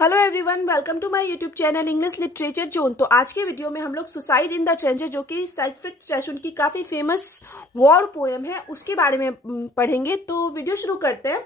Hello everyone, welcome to my YouTube channel English literature zone. तो आज के video में हम लोग सुसाइड इन द ट्रेंचेस, जो कि सिगफ्रीड शेषन की काफी फेमस वॉर पोएम है, उसके बारे में पढ़ेंगे। तो वीडियो शुरू करते हैं।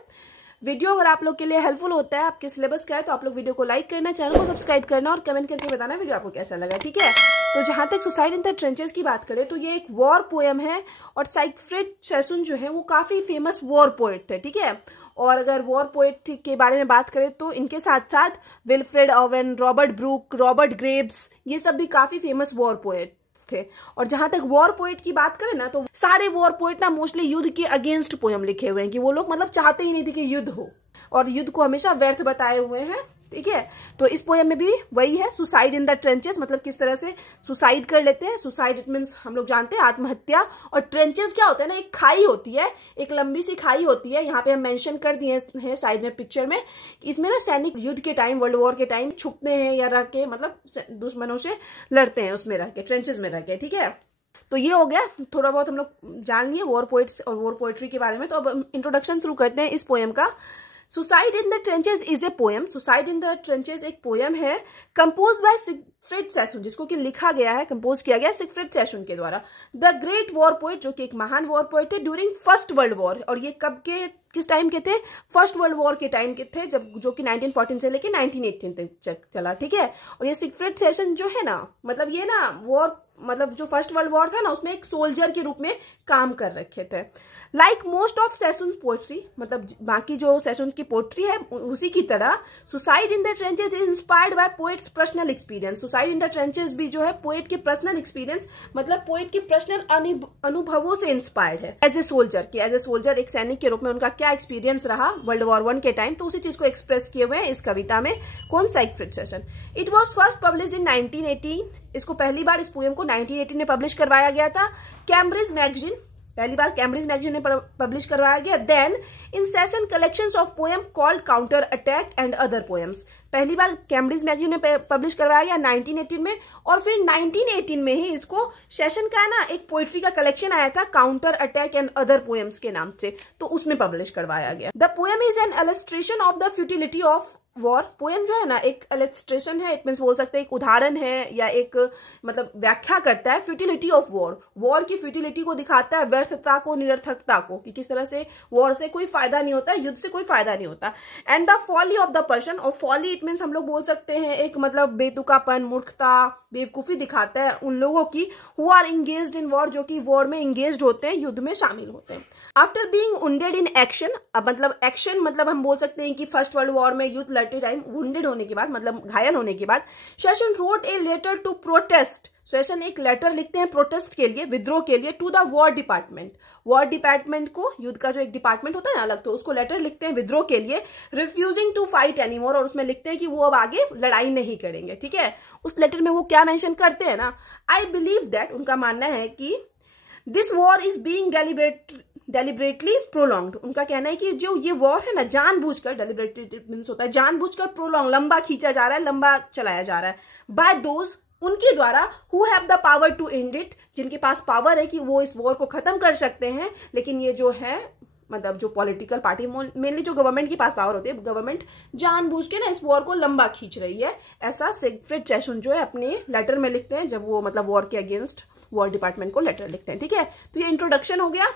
वीडियो अगर आप लोग के लिए हेल्पफुल होता है, आपके सिलेबस का है, तो आप लोग वीडियो को लाइक करना, चैनल को सब्सक्राइब करना और कमेंट करके बताना वीडियो आपको कैसा लगा, ठीक है। तो जहां तक सुसाइड इन द ट्रेंचेस की बात करें तो ये एक वॉर पोएम है और सिगफ्रीड शेषन जो है वो काफी फेमस वॉर पोएट थे, ठीक है। और अगर वॉर पोएट के बारे में बात करें तो इनके साथ साथ Wilfred Owen, Robert Brooke, Robert Graves, ये सब भी काफी फेमस वॉर पोएट थे। और जहां तक वॉर पोएट की बात करें ना, तो सारे वॉर पोएट ना मोस्टली युद्ध के अगेंस्ट पोएम लिखे हुए हैं, कि वो लोग मतलब चाहते ही नहीं थे कि युद्ध हो और युद्ध को हमेशा व्यर्थ बताए हुए हैं, ठीक है। तो इस पोएम में भी वही है, सुसाइड इन द ट्रेंचेस, मतलब किस तरह से सुसाइड कर लेते हैं। सुसाइड इट मीन्स हम लोग जानते हैं आत्महत्या, और ट्रेंचेस क्या होता है ना, एक खाई होती है, एक लंबी सी खाई होती है। यहाँ पे हम मेंशन कर दिए हैं साइड में पिक्चर में, इसमें ना सैनिक युद्ध के टाइम, वर्ल्ड वॉर के टाइम छुपते हैं या रह के मतलब दुश्मनों से लड़ते हैं, उसमें रह के, ट्रेंचेस में रह के, ठीक है। तो ये हो गया, थोड़ा बहुत हम लोग जान लिए वॉर पोएट्स और वॉर पोएट्री के बारे में। तो अब इंट्रोडक्शन शुरू करते हैं इस पोएम का। Suicide in the trenches is a poem. Suicide in the trenches एक पोएम है, कंपोज बाय सिगफ्रीड शेषन, जिसको कि लिखा गया है, कंपोज किया गया सिगफ्रीड शेषन के द्वारा। द ग्रेट वॉर पोएट, जो कि एक महान वॉर पोएट थे ड्यूरिंग फर्स्ट वर्ल्ड वॉर। और ये कब के, किस टाइम के थे? फर्स्ट वर्ल्ड वॉर के टाइम के थे, जब जो कि 1914 से लेके 1918 तक चला, ठीक है। और ये सिगफ्रीड शेषन जो है ना, मतलब ये ना वॉर, मतलब जो फर्स्ट वर्ल्ड वॉर था ना, उसमें एक सोल्जर के रूप में काम कर रखे थे। Like most of Seshan poetry, मतलब बाकी जो शेषन की पोएट्री है उसी की तरह suicide in the trenches is inspired by poets personal experience. Suicide in the trenches भी जो है पोएट के पर्सनल एक्सपीरियंस, मतलब पोएट के पर्सनल अनुभवों से इंस्पायर्ड है। एज ए सोल्जर, कि एज ए सोल्जर, एक सैनिक के रूप में उनका क्या एक्सपीरियंस रहा वर्ल्ड वॉर 1 के टाइम, तो उसी चीज को एक्सप्रेस किए हुए हैं इस कविता में। कौन? Siegfried Seshan. It was first publish in 1918। इसको पहली बार, इस पोएम को 1918 में पब्लिश करवाया गया था। कैम्ब्रिज मैगजीन, पहली बार कैम्ब्रिज मैगजीन में पब्लिश करवाया गया। Then in Sassoon collections of poem called counter attack and other poems, पहली बार कैम्ब्रिज मैगजीन में पब्लिश करवाया गया 1918 में। और फिर 1918 में ही इसको शेषन का है ना एक पोएट्री का कलेक्शन आया था, counter attack and other poems के नाम से, तो उसमें पब्लिश करवाया गया। The poem is an illustration of the futility of war. Poem जो है ना एक इलस्ट्रेशन है, इट मीन्स बोल सकते हैं एक उदाहरण है या एक मतलब व्याख्या करता है फ्यूटिलिटी ऑफ वॉर। वॉर की फ्यूटिलिटी को दिखाता है, व्यर्थता को, निरर्थकता को, कि किस तरह से वॉर से कोई फायदा नहीं होता, युद्ध से कोई फायदा नहीं होता। And the folly of the person, और फॉली इट मीन्स हम लोग बोल सकते हैं एक मतलब बेतुकापन, मूर्खता, बेवकूफी दिखाता है उन लोगों की who are engaged in war, जो कि वॉर में इंगेज्ड होते हैं, युद्ध में शामिल होते हैं। After being wounded in action, अब मतलब एक्शन मतलब हम बोल सकते हैं कि फर्स्ट वर्ल्ड वॉर में युद्ध लड़ते टाइम वुंडेड होने के बाद, मतलब घायल होने के बाद, Sassoon wrote a letter to protest. शेषन एक लेटर लिखते हैं प्रोटेस्ट के लिए, विद्रोह के लिए, to the war department. War department को, युद्ध का जो एक डिपार्टमेंट होता है ना अलग, तो उसको लेटर लिखते हैं विद्रोह के लिए, रिफ्यूजिंग टू फाइट एनीमोर, और उसमें लिखते हैं कि वो अब आगे लड़ाई नहीं करेंगे, ठीक है। उस लेटर में वो क्या मेंशन करते हैं ना, आई बिलीव दैट, उनका मानना है कि this war is being deliberately prolonged. उनका कहना है कि जो ये वॉर है ना जानबूझकर, डेलिबरेटली मींस होता है जानबूझकर, प्रोलॉन्ग लंबा खींचा जा रहा है, लंबा चलाया जा रहा है, बाय दोज उनके द्वारा who have the power to end it, जिनके पास पावर है कि वो इस वॉर को खत्म कर सकते हैं। लेकिन ये जो है मतलब जो पॉलिटिकल पार्टी, मेनली जो गवर्नमेंट के पास पावर होती है, गवर्नमेंट जानबूझ के ना इस वॉर को लंबा खींच रही है, ऐसा सिगफ्रीड शेषन जो है अपने लेटर में लिखते हैं, जब वो मतलब वॉर के अगेंस्ट वॉर डिपार्टमेंट को लेटर लिखते हैं, ठीक है। तो ये इंट्रोडक्शन हो गया।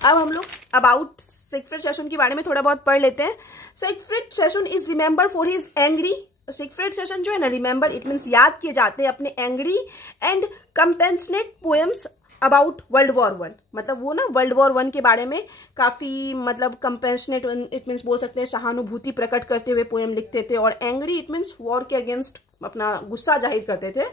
अब हम लोग अबाउट सिगफ्रीड शेषन के बारे में थोड़ा बहुत पढ़ लेते हैं। Siegfried Seshan is remember for his angry, Siegfried Seshan जो है ना, रिमेंबर इट मीन्स याद किए जाते हैं अपने angry and compassionate poems about world war 1, मतलब वो ना वर्ल्ड वॉर 1 के बारे में काफी मतलब कंपेशनेट, इट मीन्स बोल सकते हैं सहानुभूति प्रकट करते हुए पोएम लिखते थे, और एंग्री इट मीन्स वॉर के अगेंस्ट अपना गुस्सा जाहिर करते थे।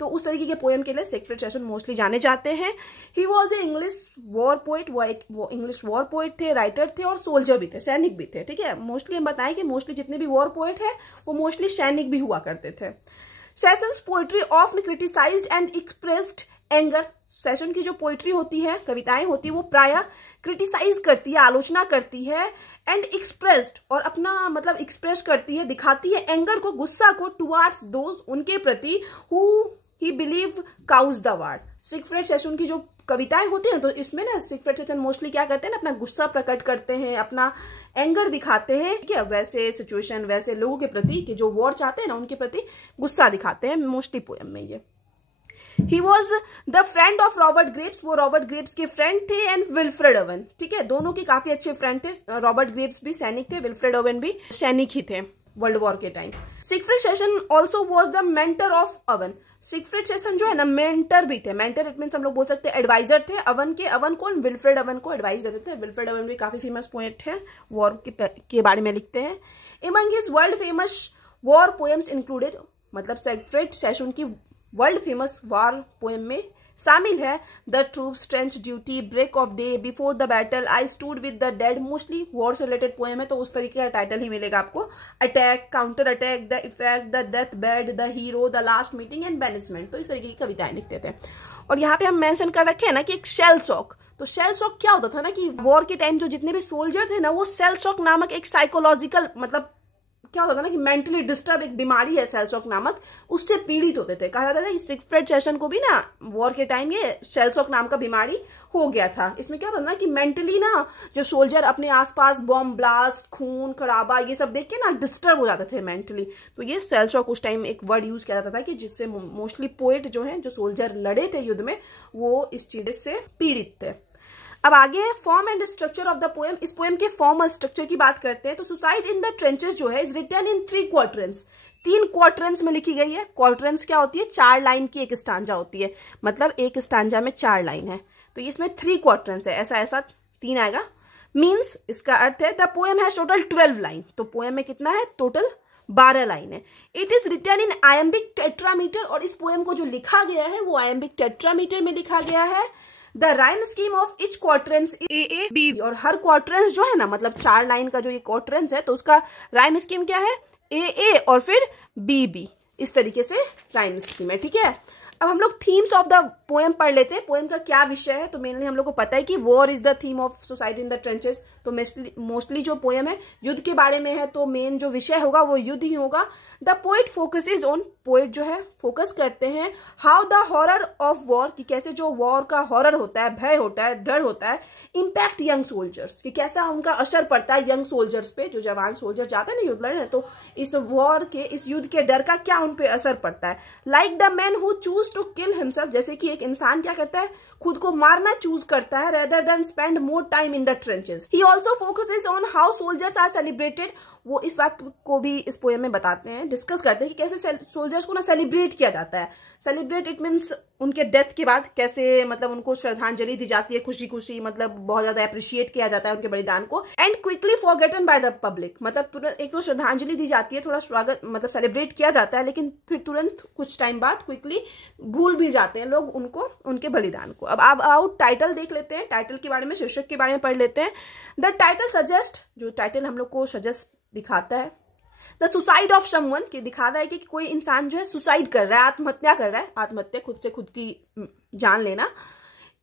तो उस तरीके के पोएम के लिए सिगफ्रीड शेषन मोस्टली जाने जाते हैं। He was a English war poet, वो इंग्लिश वॉर पोएट थे, राइटर थे और सोल्जर भी थे, सैनिक भी थे, ठीक है। मोस्टली हम बताएं कि मोस्टली जितने भी वॉर पोएट है वो मोस्टली सैनिक भी हुआ करते थे। Sassoon's poetry often criticized and expressed anger. Sassoon की जो पोइट्री होती है, कविताएं होती है, वो प्राय क्रिटिसाइज करती है, आलोचना करती है, एंड एक्सप्रेस्ड, और अपना मतलब एक्सप्रेस करती है, दिखाती है एंगर को, गुस्सा को, टुवार्ड्स दोज उनके प्रति, who he believe cause the war. Siegfried Sassoon की जो कविताएं होती हैं तो इसमें ना सिगफ्रिड शेसुन मोस्टली क्या करते हैं ना, अपना गुस्सा प्रकट करते हैं, अपना एंगर दिखाते हैं, ठीक है, वैसे सिचुएशन वैसे लोगों के प्रति कि जो वॉर चाहते हैं ना उनके प्रति गुस्सा दिखाते हैं मोस्टली पोएम में ये। He was the friend of Robert Graves, वो रॉबर्ट ग्रेव्स के फ्रेंड थे, एंड विल्फ्रेड ओवन, ठीक है, दोनों के काफी अच्छे फ्रेंड थे। रॉबर्ट ग्रेव्स भी सैनिक थे, विल्फ्रेड ओवन भी सैनिक ही थे वर्ल्ड वॉर के time. Siegfried Sassoon also was the mentor of Owen. Siegfried Sassoon जो है ना मेंटर भी थे, मेंटर इट मीन्स हम लोग बोल सकते हैं एडवाइजर थे ओवन के। ओवन कौन? विल्फ्रेड ओवन को एडवाइस देते थे। विल्फ्रेड ओवन भी काफी फेमस पोएट है, वॉर के बारे में लिखते हैं। Among his world famous war poems included, मतलब सिगफ्रिड शेसुन की वर्ल्ड फेमस वॉर पोएम में शामिल है the troops, trench duty, break of day, before the battle, I stood with the dead. Mostly war से रिलेटेड पोएम है तो उस तरीके का टाइटल ही मिलेगा आपको। Attack, counter attack, the effect, the death bed, the hero, the last meeting and banishment, तो इस तरीके की कविताएं लिखते थे। और यहाँ पे हम मेंशन कर रखे हैं ना कि एक शेल शॉक। तो शेल शॉक क्या होता था ना कि वॉर के टाइम जो जितने भी सोल्जर थे ना वो शेल शॉक नामक एक साइकोलॉजिकल, मतलब क्या होता था ना कि मेंटली डिस्टर्ब एक बीमारी है शेल शॉक नामक, उससे पीड़ित होते थे। कहा जाता था कि सिगफ्रिड शेसुन को भी ना वॉर के टाइम ये शेल शॉक नाम का बीमारी हो गया था। इसमें क्या होता था ना कि मेंटली ना जो सोल्जर अपने आसपास बॉम्ब ब्लास्ट, खून खराबा ये सब देख के ना डिस्टर्ब हो जाते थे मेंटली। तो ये शेल शॉक उस टाइम एक वर्ड यूज किया जाता था कि जिससे मोस्टली पोएट जो है, जो सोल्जर लड़े थे युद्ध में, वो इस चीज से पीड़ित थे। अब आगे है form and structure of the poem. इस पोएम के फॉर्म और स्ट्रक्चर की बात करते हैं तो सुसाइड इन द ट्रेंचेस जो है इज रिटन इन 3 क्वार्टरंस। 3 क्वार्टरंस में लिखी गई है। क्वार्टरंस क्या होती है? 4 लाइन की एक स्टांजा होती है, मतलब एक स्टांजा में 4 लाइन है, तो इसमें 3 क्वार्टरंस है, ऐसा ऐसा 3 आएगा। मीन्स इसका अर्थ है the poem has total 12 line. तो पोएम में कितना है? टोटल 12 लाइन है। It is written in iambic tetrameter, और इस पोएम को जो लिखा गया है वो आयम्बिक टेट्रामीटर में लिखा गया है। The rhyme scheme of each quatrains A B, और हर क्वार्टरेंस जो है ना, मतलब 4 लाइन का जो ये क्वार्टरेंस है तो उसका राइम स्कीम क्या है? ए और फिर बी, इस तरीके से राइम स्कीम है, ठीक है। अब हम लोग थीम्स ऑफ द पोएम पढ़ लेते हैं। पोएम का क्या विषय है? तो मेनली हम लोग को पता है कि war is the theme of suicide in the trenches. तो मोस्टली जो पोएम है युद्ध के बारे में है, तो मेन जो विषय होगा वो युद्ध ही होगा। The poet focuses on, poet जो है फोकस करते हैं how the horror of war, कि कैसे जो वॉर का हॉरर होता है, भय होता है, डर होता है, इम्पैक्ट यंग सोल्जर्स, कि कैसा उनका असर पड़ता है यंग सोल्जर्स पे। जो जवान सोल्जर जाते हैं ना युद्ध लड़ने, तो इस वॉर के, इस युद्ध के डर का क्या उन पे असर पड़ता है। Like the man who choose to kill himself, जैसे कि एक इंसान क्या करता है? खुद को मारना चूज करता है, rather than spend more time in the trenches. He also focuses on how soldiers are celebrated. वो इस बात को भी इस पोएम में बताते हैं, डिस्कस करते हैं कि कैसे सोल्जर्स को ना सेलिब्रेट किया जाता है। सेलिब्रेट इट मीन्स उनके डेथ के बाद कैसे, मतलब उनको श्रद्धांजलि दी जाती है खुशी खुशी, मतलब बहुत ज्यादा अप्रिशिएट किया जाता है उनके बलिदान को। And quickly forgotten by the public, मतलब तुरंत एक तो श्रद्धांजलि दी जाती है, थोड़ा स्वागत मतलब सेलिब्रेट किया जाता है, लेकिन फिर तुरंत कुछ टाइम बाद क्विकली भूल भी जाते हैं लोग उनको, उनके बलिदान को। अब आउट टाइटल देख लेते हैं, टाइटल के बारे में, शीर्षक के बारे में पढ़ लेते हैं। द टाइटल सजेस्ट, जो टाइटल हम लोग को सजेस्ट दिखाता है, द सुसाइड ऑफ समवन, कि दिखाता है कि कोई इंसान जो है सुसाइड कर रहा है, आत्महत्या कर रहा है, आत्महत्या खुद से खुद की जान लेना।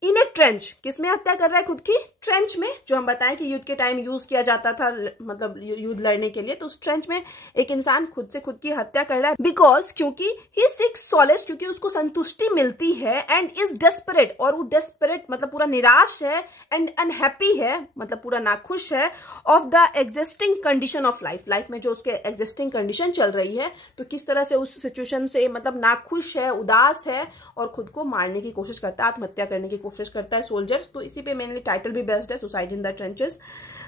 इन ए ट्रेंच, किसमें हत्या कर रहा है? खुद की ट्रेंच में, जो हम बताएं कि युद्ध के टाइम यूज किया जाता था, मतलब युद्ध लड़ने के लिए। तो उस ट्रेंच में एक इंसान खुद से खुद की हत्या कर रहा है, बिकॉज क्योंकि ही सीक्स सॉलेज, क्योंकि उसको संतुष्टि मिलती है, एंड इज डेस्परेट, और वो डेस्परेट मतलब पूरा निराश है, एंड अनहैप्पी है, मतलब पूरा नाखुश है, of the existing condition of life, life में जो उसके एग्जिस्टिंग कंडीशन चल रही है, तो किस तरह से उस सिचुएशन से मतलब नाखुश है, उदास है, और खुद को मारने की कोशिश करता है, आत्महत्या करने की कोशिश करता है सोल्जर। तो इसी पे मेनली टाइटल भी बेस्ड है, suicide in the trenches.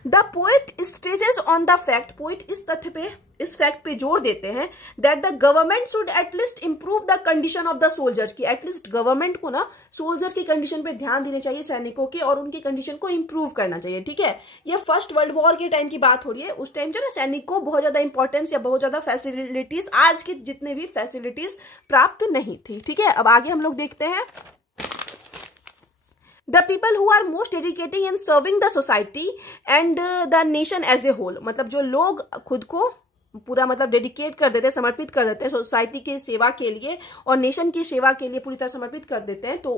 The poet stresses on the fact, poet इस तथ्य पे, इस फैक्ट पे जोर देते हैं that the government should at least improve the condition of the soldiers, की एटलीस्ट गवर्नमेंट को ना सोल्जर्स की कंडीशन पे ध्यान देने चाहिए, सैनिकों के, और उनकी कंडीशन को इंप्रूव करना चाहिए, ठीक है। ये फर्स्ट वर्ल्ड वॉर के टाइम की बात हो रही है। उस टाइम जो ना सैनिकों को बहुत ज्यादा इंपॉर्टेंस या बहुत ज्यादा फैसिलिटीज, आज के जितने भी फैसिलिटीज प्राप्त नहीं थी, ठीक है। अब आगे हम लोग देखते हैं the people who are most dedicating in serving the society and the nation as a whole, मतलब जो लोग खुद को पूरा मतलब डेडिकेट कर देते हैं, समर्पित कर देते हैं सोसाइटी की सेवा के लिए और नेशन की सेवा के लिए पूरी तरह समर्पित कर देते हैं, तो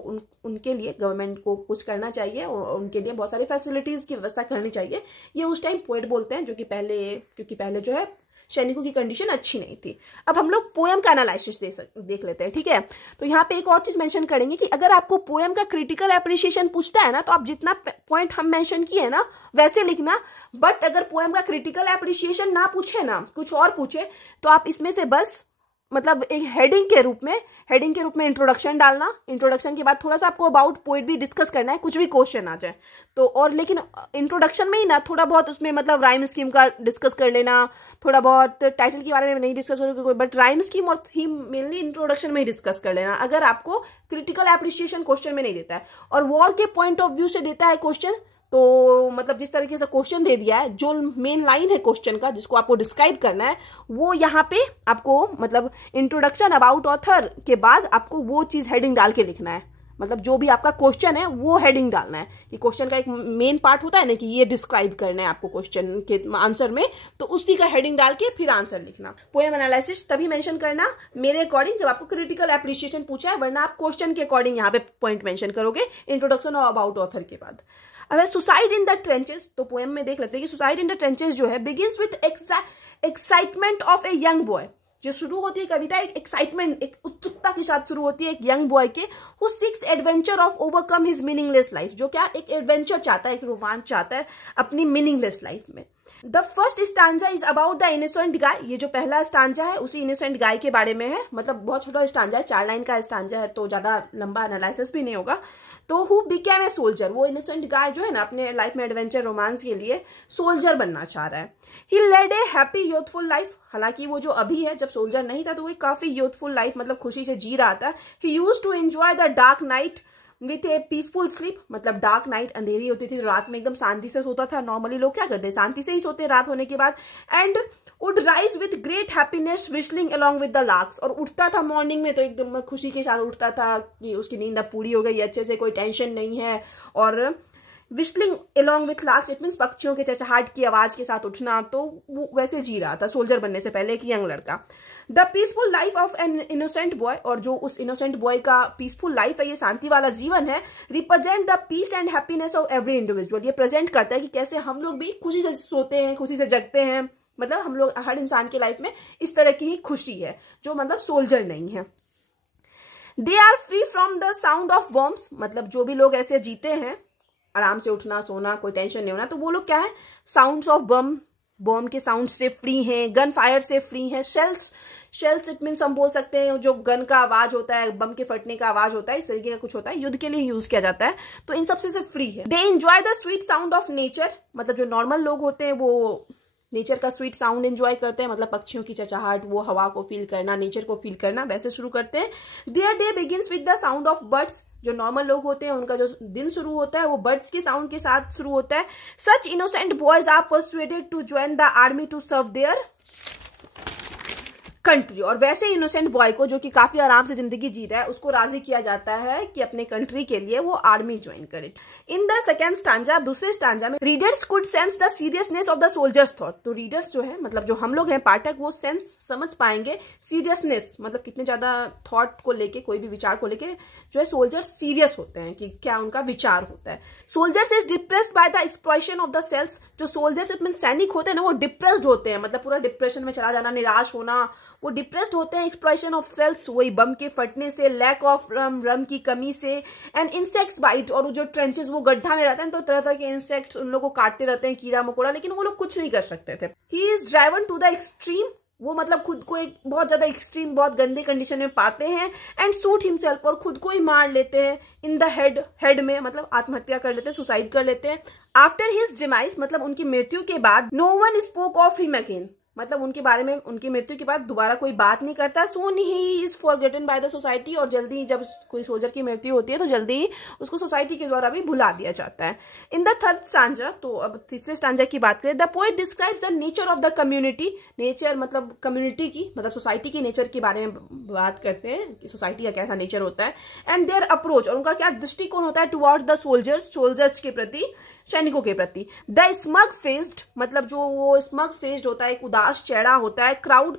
उनके लिए गवर्नमेंट को कुछ करना चाहिए और उनके लिए बहुत सारी फैसिलिटीज की व्यवस्था करनी चाहिए। ये उस टाइम पोएट बोलते हैं, जो कि पहले, क्योंकि पहले जो है सैनिकों की कंडीशन अच्छी नहीं थी। अब हम लोग पोएम का एनालिसिस देख लेते हैं, ठीक है। तो यहाँ पे एक और चीज मेंशन करेंगे कि अगर आपको पोएम का क्रिटिकल एप्रिसिएशन पूछता है ना, तो आप जितना पॉइंट हम मेंशन किए ना वैसे लिखना। बट अगर पोएम का क्रिटिकल एप्रिसिएशन ना पूछे ना, कुछ और पूछे, तो आप इसमें से बस मतलब एक हेडिंग के रूप में इंट्रोडक्शन डालना। इंट्रोडक्शन के बाद थोड़ा सा आपको अबाउट पोएट भी डिस्कस करना है, कुछ भी क्वेश्चन आ जाए तो। और लेकिन इंट्रोडक्शन में ही ना थोड़ा बहुत उसमें मतलब राइम स्कीम का डिस्कस कर लेना, थोड़ा बहुत टाइटल के बारे में नहीं डिस्कस करोगे, बट राइम स्कीम और थीम मेनली इंट्रोडक्शन में ही डिस्कस कर लेना, अगर आपको क्रिटिकल एप्रिसिएशन क्वेश्चन में नहीं देता है। और वॉर के पॉइंट ऑफ व्यू से देता है क्वेश्चन, तो मतलब जिस तरीके से क्वेश्चन दे दिया है, जो मेन लाइन है क्वेश्चन का जिसको आपको डिस्क्राइब करना है, वो यहाँ पे आपको मतलब इंट्रोडक्शन अबाउट ऑथर के बाद आपको वो चीज हेडिंग डाल के लिखना है। मतलब जो भी आपका क्वेश्चन है वो हेडिंग डालना है कि क्वेश्चन का एक मेन पार्ट होता है ना कि ये डिस्क्राइब करना है आपको क्वेश्चन के आंसर में, तो उसी का हेडिंग डाल के फिर आंसर लिखना। पोएम एनालिसिस तभी मेंशन करना मेरे अकॉर्डिंग जब आपको क्रिटिकल एप्रिसिएशन पूछा है, वरना आप क्वेश्चन के अकॉर्डिंग यहाँ पे पॉइंट मेंशन करोगे इंट्रोडक्शन और अबाउट ऑथर के बाद। अगर सुसाइड इन द ट्रेंचेस, तो पोएम में देख लेते हैं कि सुसाइड इन द ट्रेंचेस जो है begins with excitement of a young boy. जो शुरू होती है कविता एक एक्साइटमेंट, एक उत्सुकता के साथ शुरू होती है एक यंग बॉय के, who seeks adventure of overcome his meaningless life, जो क्या एक एडवेंचर चाहता है, एक रोमांच चाहता है अपनी मीनिंगलेस लाइफ में। The first stanza is about the innocent guy. ये जो पहला स्टांजा है उसी इनोसेंट गाय के बारे में है, मतलब बहुत छोटा स्टांजा है, 4 लाइन का स्टांजा है, तो ज्यादा लंबा एनालिसिस भी नहीं होगा। तो हु बिकेम ए सोल्जर, वो इनोसेंट गाय जो है ना अपने लाइफ में एडवेंचर रोमांस के लिए सोल्जर बनना चाह रहा है। He led a happy youthful life, हालांकि वो जो अभी है, जब सोल्जर नहीं था तो वो काफी यूथफुल लाइफ मतलब खुशी से जी रहा था। He used to enjoy the dark night with a peaceful sleep, मतलब डार्क नाइट अंधेरी होती थी, रात में एकदम शांति से सोता था। नॉर्मली लोग क्या करते हैं, शांति से ही सोते हैं रात होने के बाद। And would rise with great happiness whistling along with the larks, और उठता था मॉर्निंग में तो एकदम खुशी के साथ उठता था कि उसकी नींद अब पूरी हो गई अच्छे से, कोई टेंशन नहीं है। और whistling along with larks it means पक्षियों के चहचहाट की आवाज के साथ उठना, तो वो वैसे जी रहा था सोल्जर बनने से पहले एक यंग लड़का। The peaceful life of an innocent boy, और जो उस इनोसेंट बॉय का पीसफुल लाइफ है, ये शांति वाला जीवन है, represent the peace and happiness of every individual. ये प्रेजेंट करता है कि कैसे हम लोग भी खुशी से सोते हैं, खुशी से जगते हैं, मतलब हम लोग हर इंसान की लाइफ में इस तरह की ही खुशी है जो मतलब सोल्जर नहीं है। They are free from the sound of bombs, मतलब जो भी लोग ऐसे जीते हैं, आराम से उठना सोना, कोई टेंशन नहीं होना, तो वो लोग क्या है, साउंड्स ऑफ बॉम्ब के साउंड से फ्री हैं, गन फायर से फ्री हैं। शेल्स इट मीन्स हम बोल सकते हैं जो गन का आवाज होता है, बम के फटने का आवाज होता है, इस तरीके का कुछ होता है, युद्ध के लिए यूज किया जाता है, तो इन सबसे फ्री है। They enjoy the sweet sound of nature, मतलब जो नॉर्मल लोग होते हैं वो नेचर का स्वीट साउंड एंजॉय करते हैं, मतलब पक्षियों की चहचहाट, वो हवा को फील करना, नेचर को फील करना, वैसे शुरू करते हैं। Their day begins with the sound of birds, जो नॉर्मल लोग होते हैं उनका जो दिन शुरू होता है वो बर्ड्स के साउंड के साथ शुरू होता है। Such innocent boys are persuaded to join the army to serve their country, और वैसे इनोसेंट बॉय को जो कि काफी आराम से जिंदगी जी रहा है उसको राजी किया जाता है कि अपने कंट्री के लिए वो आर्मी ज्वाइन करे। इन द सेकेंड स्टांजा, दूसरे स्टांजा में, readers could sense the seriousness of the soldiers thought, तो रीडर्स जो है मतलब जो हम लोग हैं पाठक, वो सेंस समझ पाएंगे सीरियसनेस, मतलब कितने ज्यादा थॉट को लेके, कोई भी विचार को लेके जो है सोल्जर्स सीरियस होते हैं कि क्या उनका विचार होता है। Soldiers is depressed by the exploitation of the cells, जो सोल्जर्स मीन सैनिक होते हैं ना, वो डिप्रेस्ड होते हैं, मतलब पूरा डिप्रेशन में चला जाना, निराश होना, वो डिप्रेस्ड होते हैं एक्सप्लॉइशन ऑफ सेल्स, वही बम के फटने से, लैक ऑफ रम की कमी से, एंड इंसेक्ट्स बाइट, और जो ट्रेंचेस वो गड्ढा में रहते हैं तो तरह तरह के इंसेक्ट्स उन लोगों को काटते रहते हैं, कीड़ा मकोड़ा, लेकिन वो लोग कुछ नहीं कर सकते थे। He is driven to the extreme, वो मतलब खुद को एक बहुत ज्यादा एक्सट्रीम, बहुत गंदे कंडीशन में पाते हैं, एंड शूट हिमसेल्फ, और खुद को ही मार लेते हैं, इन द हेड में, मतलब आत्महत्या कर लेते हैं, सुसाइड कर लेते हैं। आफ्टर हिज डिमाइस, मतलब उनकी मृत्यु के बाद, no one spoke of him again, मतलब उनके बारे में उनकी मृत्यु के बाद दोबारा कोई बात नहीं करता। Soon he is forgotten by the society, और जल्दी जब कोई सोल्जर की मृत्यु होती है तो जल्दी ही उसको सोसाइटी के द्वारा भी भुला दिया जाता है। इन द थर्ड स्टांजा, तो अब तीसरे स्टांजा की बात करें, the poet describes the nature of the community, nature मतलब कम्युनिटी की, मतलब सोसाइटी की नेचर के बारे में बात करते हैं कि सोसाइटी का कैसा नेचर होता है, एंड देयर अप्रोच, और उनका क्या दृष्टिकोण होता है टुवर्ड्स द सोल्जर्स के प्रति, सैनिकों के प्रति। द स्मग फेस्ड, मतलब जो वो स्मग फेस्ड होता है, एक उदास चेहरा होता है। Crowd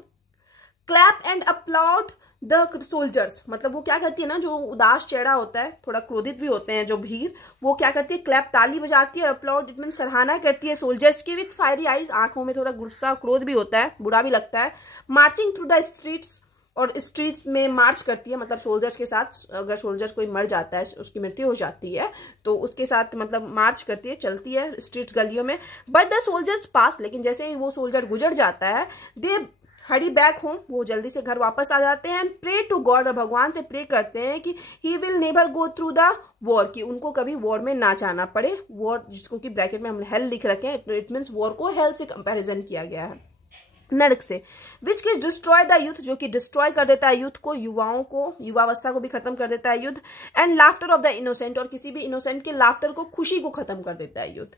clap and applaud the soldiers, मतलब वो क्या करती है ना, जो उदास चेहरा होता है, थोड़ा क्रोधित भी होते हैं जो भीड़, वो क्या करती है, क्लैप ताली बजाती है और अपलॉड इट मीन सराहना करती है सोल्जर्स की विथ फायरी आईज, आंखों में थोड़ा गुस्सा क्रोध भी होता है, बुरा भी लगता है। मार्चिंग थ्रू द स्ट्रीट्स, और स्ट्रीट्स में मार्च करती है, मतलब सोल्जर्स के साथ, अगर सोल्जर्स कोई मर जाता है, उसकी मृत्यु हो जाती है तो उसके साथ मतलब मार्च करती है, चलती है स्ट्रीट्स गलियों में। बट द सोल्जर्स पास, लेकिन जैसे ही वो सोल्जर गुजर जाता है, दे हरी बैक होम, वो जल्दी से घर वापस आ जाते हैं। एंड प्रे टू गॉड, और भगवान से प्रे करते हैं कि he will never go through the war, कि उनको कभी वॉर में ना जाना पड़े। वॉर जिसको कि ब्रैकेट में हमने हेल लिख रखे हैं, इट मीन्स वॉर को हेल से कंपैरिजन किया गया है, नरक से। विच के डिस्ट्रॉय द यूथ, जो कि डिस्ट्रॉय कर देता है यूथ को, युवाओं को, युवावस्था को भी खत्म कर देता है युद्ध। And laughter of the innocent, और किसी भी इनोसेंट के लाफ्टर को, खुशी को खत्म कर देता है युद्ध।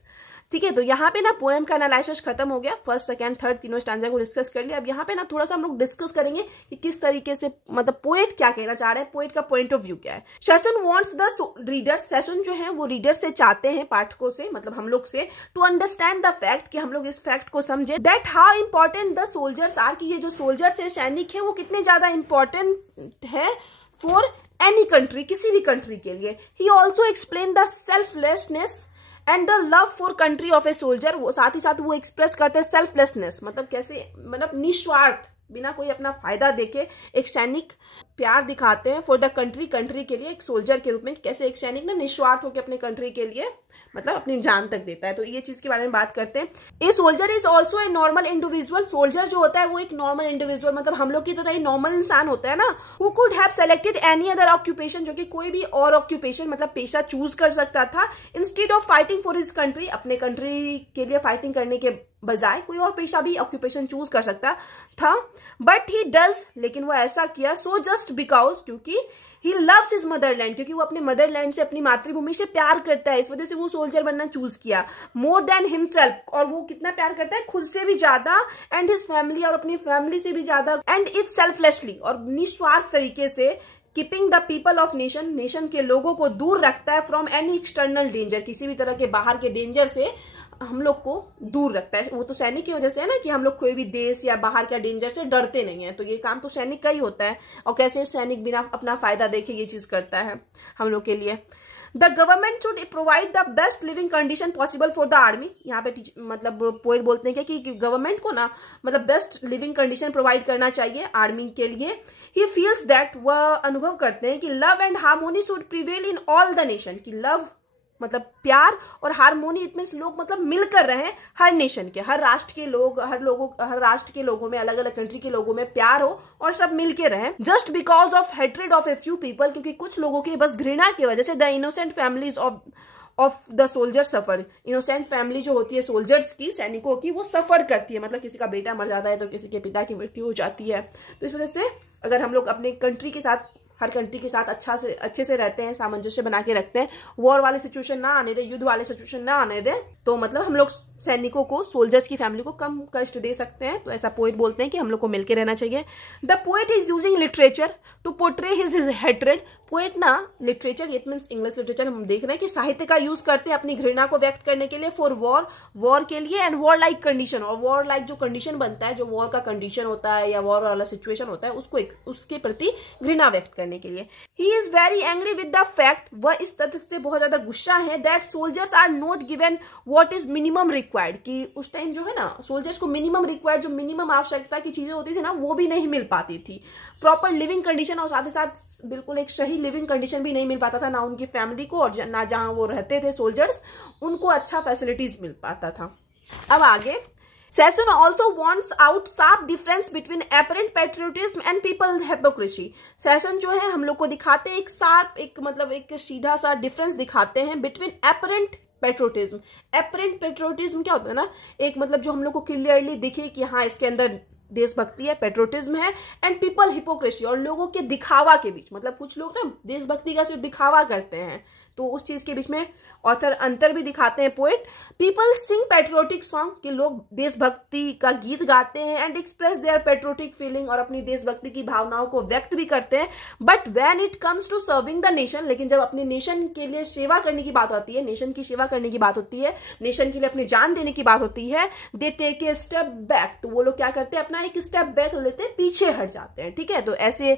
ठीक है, तो यहाँ पे ना पोएम का एनालिसिस खत्म हो गया, फर्स्ट सेकंड थर्ड तीनों स्टैंजा को डिस्कस कर लिया। अब यहाँ पे ना थोड़ा सा हम लोग डिस्कस करेंगे कि किस तरीके से मतलब पोएट क्या कहना चाह रहे हैं, पोएट का पॉइंट ऑफ व्यू क्या है। Session wants the reader, session जो है वो रीडर से चाहते हैं, पाठकों से, मतलब हम लोग से, टू अंडरस्टैंड द फैक्ट, कि हम लोग इस फैक्ट को समझे, that how important the soldiers are, कि ये जो सोल्जर्स है, सैनिक है, वो कितने ज्यादा इंपॉर्टेंट है फॉर एनी कंट्री, किसी भी कंट्री के लिए। He also explain the selflessness and the love for country of a soldier, वो साथ ही साथ वो एक्सप्रेस करते हैं सेल्फलेसनेस, मतलब कैसे, मतलब निस्वार्थ, बिना कोई अपना फायदा देखे एक सैनिक प्यार दिखाते हैं फॉर द कंट्री, कंट्री के लिए, एक सोल्जर के रूप में कैसे एक सैनिक ना निस्वार्थ होकर अपने कंट्री के लिए मतलब अपनी जान तक देता है। तो ये चीज के बारे में बात करते हैं। A soldier is also a normal individual, soldier जो होता है वो एक नॉर्मल इंडिविजुअल, मतलब हम लोग की तरह ही नॉर्मल इंसान होता है ना, who could have selected any other occupation, जो कि कोई भी और ऑक्यूपेशन मतलब पेशा चूज कर सकता था, instead of fighting for his country, अपने कंट्री के लिए फाइटिंग करने के बजाय कोई और पेशा भी ऑक्यूपेशन चूज कर सकता था। बट ही डज, लेकिन वो ऐसा किया, सो जस्ट बिकॉज, क्योंकि ही लव्स हिज मदरलैंड, क्योंकि वो अपने मदरलैंड से, अपनी मातृभूमि से प्यार करता है, इस वजह से वो सोल्जर बनना चूज किया। मोर देन हिमसेल्फ, और वो कितना प्यार करता है, खुद से भी ज्यादा, एंड हिज फैमिली, और अपनी फैमिली से भी ज्यादा, एंड इट सेल्फलेसली, और निस्वार्थ तरीके से, keeping the people of nation, nation के लोगों को दूर रखता है, फ्रॉम एनी एक्सटर्नल डेंजर, किसी भी तरह के बाहर के डेंजर से हम लोग को दूर रखता है। वो तो सैनिक की वजह से है ना, कि हम लोग कोई भी देश या बाहर के डेंजर से डरते नहीं है, तो ये काम तो सैनिक का ही होता है। और कैसे सैनिक बिना अपना फायदा देखे ये चीज करता है हम लोग के लिए। The government should provide the best living condition possible for the army, यहाँ पे मतलब पोएट बोलते हैं कि गवर्नमेंट को ना मतलब बेस्ट लिविंग कंडीशन प्रोवाइड करना चाहिए आर्मी के लिए। ही फील्स दैट, वह अनुभव करते हैं कि love and harmony should prevail in all the nation, कि लव मतलब प्यार और हारमोनी, इट मीन्स लोग मतलब मिलकर रहे, हर नेशन के, हर राष्ट्र के लोग, हर राष्ट्र के लोगों में, अलग अलग कंट्री के लोगों में प्यार हो और सब मिलके रहें। Just because of hatred of a few people, क्योंकि कुछ लोगों की बस घृणा की वजह से, the innocent families of the soldier suffer, innocent family जो होती है सोल्जर्स की, सैनिकों की, वो सफर करती है, मतलब किसी का बेटा मर जाता है तो किसी के पिता की मृत्यु हो जाती है। तो इस वजह से अगर हम लोग अपने कंट्री के साथ, हर कंट्री के साथ अच्छे से रहते हैं, सामंजस्य बना के रखते हैं, वॉर वाले सिचुएशन ना आने दे, युद्ध वाले सिचुएशन ना आने दे, तो मतलब हम लोग सैनिकों को, सोल्जर्स की फैमिली को कम कष्ट दे सकते हैं। तो ऐसा पोएट बोलते हैं कि हम लोग को मिलकर रहना चाहिए। The poet is using literature to portray his hatred, poet ना literature, it means English literature, हम देख रहे हैं कि साहित्य का यूज करते हैं अपनी घृणा को व्यक्त करने के लिए, फॉर वॉर, वॉर के लिए, एंड वॉर लाइक कंडीशन, और वॉर लाइक जो कंडीशन बनता है, जो वॉर का कंडीशन होता है या वॉर वाला सिचुएशन होता है, उसको उसके प्रति घृणा व्यक्त करने के लिए। He is very angry with the fact, वह इस तथ्य से बहुत ज्यादा गुस्सा है, that soldiers are not given what is minimum required, कि उस टाइम जो है ना सोल्जर्स को मिनिमम रिक्वायर्ड, जो मिनिमम आवश्यकता की चीजें होती थी ना, वो भी नहीं मिल पाती थी। प्रॉपर लिविंग कंडीशन, और साथ ही साथ बिल्कुल एक सही लिविंग कंडीशन भी नहीं मिल पाता था, ना उनकी फैमिली को, और ना जहां वो रहते थे सोल्जर्स, उनको अच्छा फैसिलिटीज मिल पाता था। अब आगे, Sassoon also wants out sharp difference between apparent patriotism and people's hypocrisy. Sassoon जो है हम लोग को दिखाते हैं एक शार्प, एक मतलब एक सीधा सा डिफरेंस दिखाते हैं between apparent patriotism. Apparent patriotism क्या होता है ना, एक मतलब जो हम लोग को क्लियरली दिखे कि हाँ इसके अंदर देशभक्ति है, पेट्रोटिज्म है, एंड पीपल हिपोक्रेसी, और लोगों के दिखावा के बीच, मतलब कुछ लोग ना देशभक्ति का सिर्फ दिखावा करते हैं, तो उस चीज के बीच में ऑथर अंतर भी दिखाते हैं poet. People sing patriotic song, कि लोग देशभक्ति का गीत गाते हैं, and express their patriotic feeling, और अपनी देशभक्ति की भावनाओं को व्यक्त भी करते हैं। But when it comes to serving the nation, लेकिन जब अपने नेशन के लिए सेवा करने की बात होती है, नेशन की सेवा करने की बात होती है, नेशन के लिए अपनी जान देने की बात होती है, they take a step back, तो वो लोग क्या करते हैं, अपना एक स्टेप बैक लेते हैं, पीछे हट जाते हैं। ठीक है, तो ऐसे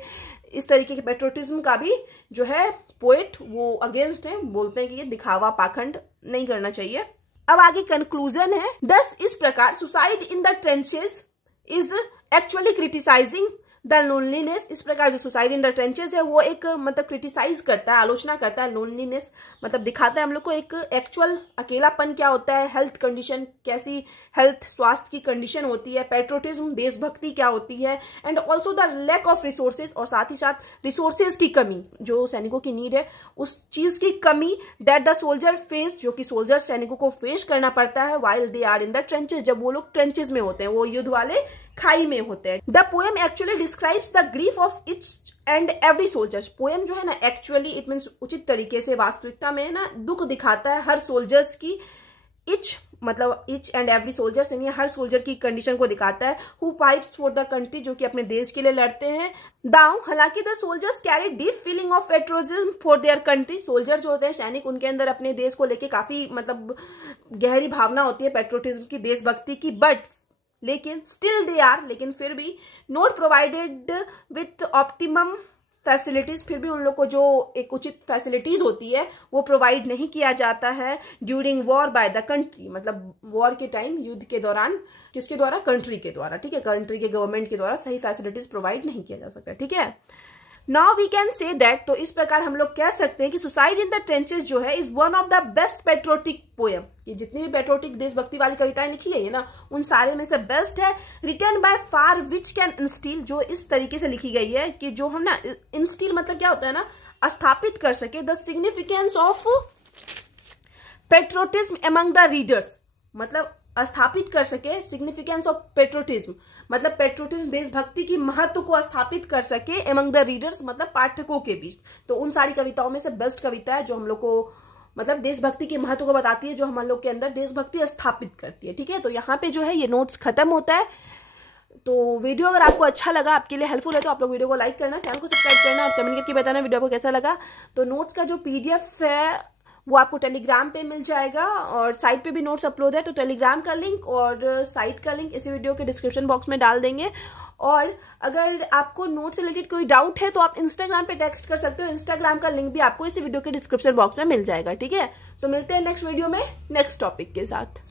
इस तरीके के पेट्रोटिज्म का भी जो है पोएट वो अगेंस्ट है, बोलते हैं कि ये दिखावा पाखंड नहीं करना चाहिए। अब आगे कंक्लूजन है। दस इस प्रकार suicide in the trenches is actually criticizing the loneliness. इस प्रकार जो सुसाइड इन द ट्रेंचेस है वो एक मतलब क्रिटिसाइज करता है, आलोचना करता है लोनलीनेस, मतलब दिखाता है हम लोग को एक एक्चुअल अकेलापन क्या होता है, हेल्थ कंडीशन कैसी, हेल्थ स्वास्थ्य की कंडीशन होती है, पेट्रोटिज्म देशभक्ति क्या होती है, and also the lack of resources, और साथ ही साथ रिसोर्सेज की कमी, जो सैनिकों की नीड है उस चीज की कमी, दैट द सोल्जर फेस, जो कि सोल्जर सैनिकों को फेस करना पड़ता है while they are in the trenches, जब वो लोग ट्रेंचेस में होते हैं, वो युद्ध वाले खाई में होते हैं। The poem actually describes the grief of each and every soldiers. Poem जो है ना एक्चुअली इट मीन्स उचित तरीके से वास्तविकता में ना दुख दिखाता है हर सोल्जर्स की, इच मतलब इच एंड एवरी सोल्जर्स यानी हर सोल्जर की कंडीशन को दिखाता है, who fights for the country, जो कि अपने देश के लिए लड़ते हैं। दाउ हालांकि the soldiers carry deep feeling of patriotism for their country. Soldier जो होते हैं सैनिक, उनके अंदर अपने देश को लेके काफी मतलब गहरी भावना होती है पेट्रोटिज्म की, देशभक्ति की, बट लेकिन स्टिल दे आर, लेकिन फिर भी not provided with optimum facilities, फिर भी उन लोग को जो एक उचित फैसिलिटीज होती है वो प्रोवाइड नहीं किया जाता है during war by the country, मतलब वॉर के टाइम, युद्ध के दौरान, किसके द्वारा, कंट्री के द्वारा, ठीक है, कंट्री के गवर्नमेंट के द्वारा सही फैसिलिटीज प्रोवाइड नहीं किया जा सकता, ठीक है। Now we can say that, तो इस प्रकार हम लोग कह सकते हैं कि सुसाइड इन द ट्रेंचेस जो है is one of the best patriotic poem. ये जितनी भी पेट्रोटिक देशभक्ति वाली कविताएं लिखी गई है ना उन सारे में से बेस्ट है। Written by far which can instill, जो इस तरीके से लिखी गई है कि जो हम ना इंस्टिल मतलब क्या होता है ना, स्थापित कर सके the significance of patriotism among the readers, मतलब स्थापित कर सके सिग्निफिकेंस ऑफ पेट्रोटिज्म, मतलब पेट्रोटिज्म देशभक्ति की महत्व को स्थापित कर सके एमंग द रीडर्स, मतलब पाठकों के बीच। तो उन सारी कविताओं में से बेस्ट कविता है जो हम लोग को मतलब देशभक्ति के महत्व को बताती है, जो हम लोग के अंदर देशभक्ति स्थापित करती है, ठीक है। तो यहाँ पे जो है ये नोट्स खत्म होता है। तो वीडियो अगर आपको अच्छा लगा, आपके लिए हेल्पफुल है, तो आप लोग वीडियो को लाइक करना, चैनल को सब्सक्राइब करना और कमेंट करके बताना वीडियो को कैसा लगा। तो नोट्स का जो PDF है वो आपको टेलीग्राम पे मिल जाएगा और साइट पे भी नोट्स अपलोड है, तो टेलीग्राम का लिंक और साइट का लिंक इसी वीडियो के डिस्क्रिप्शन बॉक्स में डाल देंगे। और अगर आपको नोट से रिलेटेड कोई डाउट है तो आप इंस्टाग्राम पे टेक्स्ट कर सकते हो, इंस्टाग्राम का लिंक भी आपको इसी वीडियो के डिस्क्रिप्शन बॉक्स में मिल जाएगा, ठीक है। तो मिलते हैं नेक्स्ट वीडियो में नेक्स्ट टॉपिक के साथ।